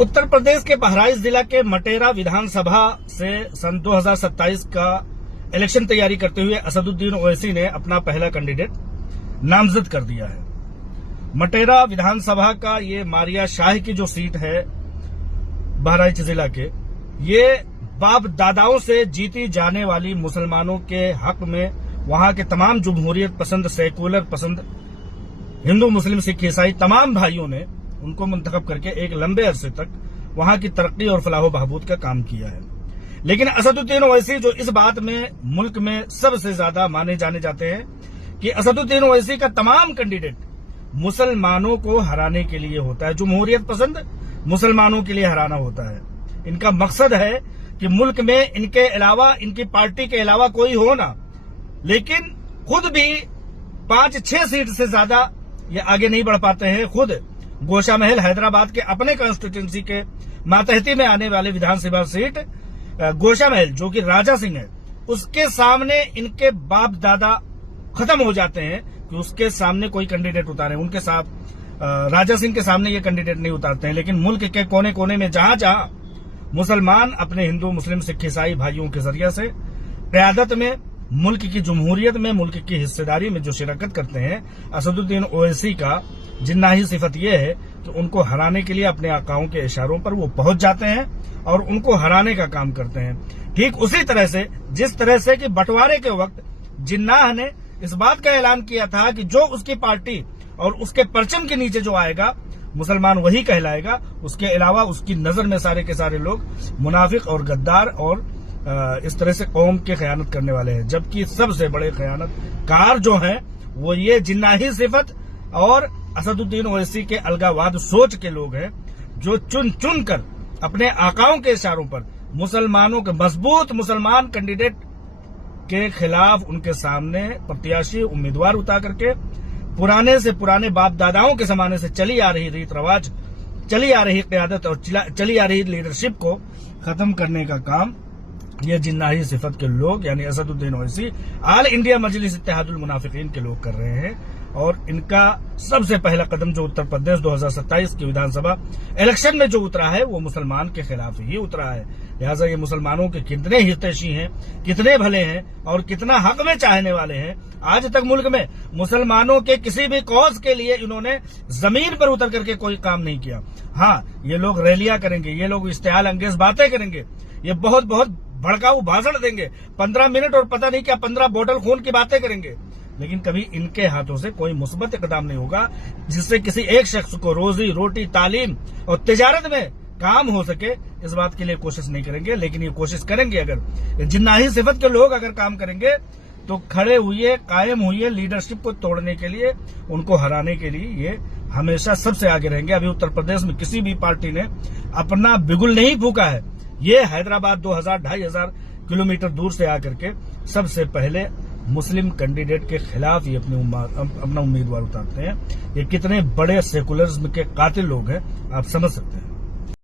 उत्तर प्रदेश के बहराइच जिला के मटेरा विधानसभा से सन 2027 का इलेक्शन तैयारी करते हुए असदुद्दीन ओवैसी ने अपना पहला कैंडिडेट नामजद कर दिया है। मटेरा विधानसभा का ये मारिया शाह की जो सीट है बहराइच जिला के, ये बाप दादाओं से जीती जाने वाली मुसलमानों के हक में वहां के तमाम जमहूरियत पसंद, सेकुलर पसंद, हिंदू मुस्लिम सिख ईसाई तमाम भाइयों ने उनको मुंतखब करके एक लंबे अरसे तक वहां की तरक्की और फलाह बहबूद का काम किया है। लेकिन असदुद्दीन ओवैसी जो इस बात में मुल्क में सबसे ज्यादा माने जाने जाते हैं कि असदुद्दीन ओवैसी का तमाम कैंडिडेट मुसलमानों को हराने के लिए होता है, जमहूरियत पसंद मुसलमानों के लिए हराना होता है। इनका मकसद है कि मुल्क में इनके अलावा, इनकी पार्टी के अलावा कोई हो ना, लेकिन खुद भी 5-6 सीट से ज्यादा ये आगे नहीं बढ़ पाते हैं। खुद गोशा महल हैदराबाद के अपने कॉन्स्टिट्यूंसी के मातहती में आने वाले विधानसभा सीट गोशा महल जो कि राजा सिंह है, उसके सामने इनके बाप दादा खत्म हो जाते हैं कि उसके सामने कोई कैंडिडेट उतारे। उनके साथ राजा सिंह के सामने ये कैंडिडेट नहीं उतारते हैं। लेकिन मुल्क के कोने कोने में जहां जहां मुसलमान अपने हिंदू मुस्लिम सिख ईसाई भाइयों के जरिए से क़यादत में, मुल्क की जमहूरियत में, मुल्क की हिस्सेदारी में जो शिरकत करते हैं, असदुद्दीन ओवैसी का जिन्नाही सिफत यह है कि उनको हराने के लिए अपने आकाओं के इशारों पर वो पहुंच जाते हैं और उनको हराने का काम करते हैं। ठीक उसी तरह से जिस तरह से कि बंटवारे के वक्त जिन्नाह ने इस बात का ऐलान किया था कि जो उसकी पार्टी और उसके परचम के नीचे जो आएगा मुसलमान वही कहलाएगा, उसके अलावा उसकी नजर में सारे के सारे लोग मुनाफिक और गद्दार और इस तरह से कौम के खयानत करने वाले हैं। जबकि सबसे बड़े खयानतकार जो हैं वो ये जिन्नाही सिफत और असदुद्दीन ओवैसी के अलगावाद सोच के लोग हैं, जो चुन चुन कर अपने आकाओं के इशारों पर मुसलमानों के मजबूत मुसलमान कैंडिडेट के खिलाफ उनके सामने प्रत्याशी उम्मीदवार उतार करके पुराने से पुराने बाप दादाओं के जमाने से चली आ रही रीत रिवाज, चली आ रही क़यादत और चली आ रही लीडरशिप को खत्म करने का काम ये जिन्नाही सिफत के लोग यानी असदुद्दीन ओवैसी आल इंडिया मजलिस इत्तेहादुल मुनाफिकीन के लोग कर रहे हैं। और इनका सबसे पहला कदम जो उत्तर प्रदेश 2027 की विधानसभा इलेक्शन में जो उतरा है वो मुसलमान के खिलाफ ही उतरा है। लिहाजा ये मुसलमानों के कितने हितैषी हैं, कितने भले हैं और कितना हक में चाहने वाले हैं। आज तक मुल्क में मुसलमानों के किसी भी कॉज के लिए इन्होंने जमीन पर उतर करके कोई काम नहीं किया। हाँ, ये लोग रैलियां करेंगे, ये लोग इश्तिहाल अंगेज बातें करेंगे, ये बहुत बहुत भड़काऊ भाषण देंगे, 15 मिनट और पता नहीं क्या 15 बोतल खून की बातें करेंगे, लेकिन कभी इनके हाथों से कोई मुस्बत इकदाम नहीं होगा जिससे किसी एक शख्स को रोजी रोटी, तालीम और तिजारत में काम हो सके। इस बात के लिए कोशिश नहीं करेंगे। लेकिन ये कोशिश करेंगे, अगर जिन्नाही सिफत के लोग अगर काम करेंगे तो खड़े हुए, कायम हुए लीडरशिप को तोड़ने के लिए, उनको हराने के लिए ये हमेशा सबसे आगे रहेंगे। अभी उत्तर प्रदेश में किसी भी पार्टी ने अपना बिगुल नहीं फूका है। ये हैदराबाद 2,000-2,500 किलोमीटर दूर से आकर के सबसे पहले मुस्लिम कैंडिडेट के खिलाफ ये अपना उम्मीदवार उतारते हैं। ये कितने बड़े सेकुलरिज्म के कातिल लोग हैं, आप समझ सकते हैं।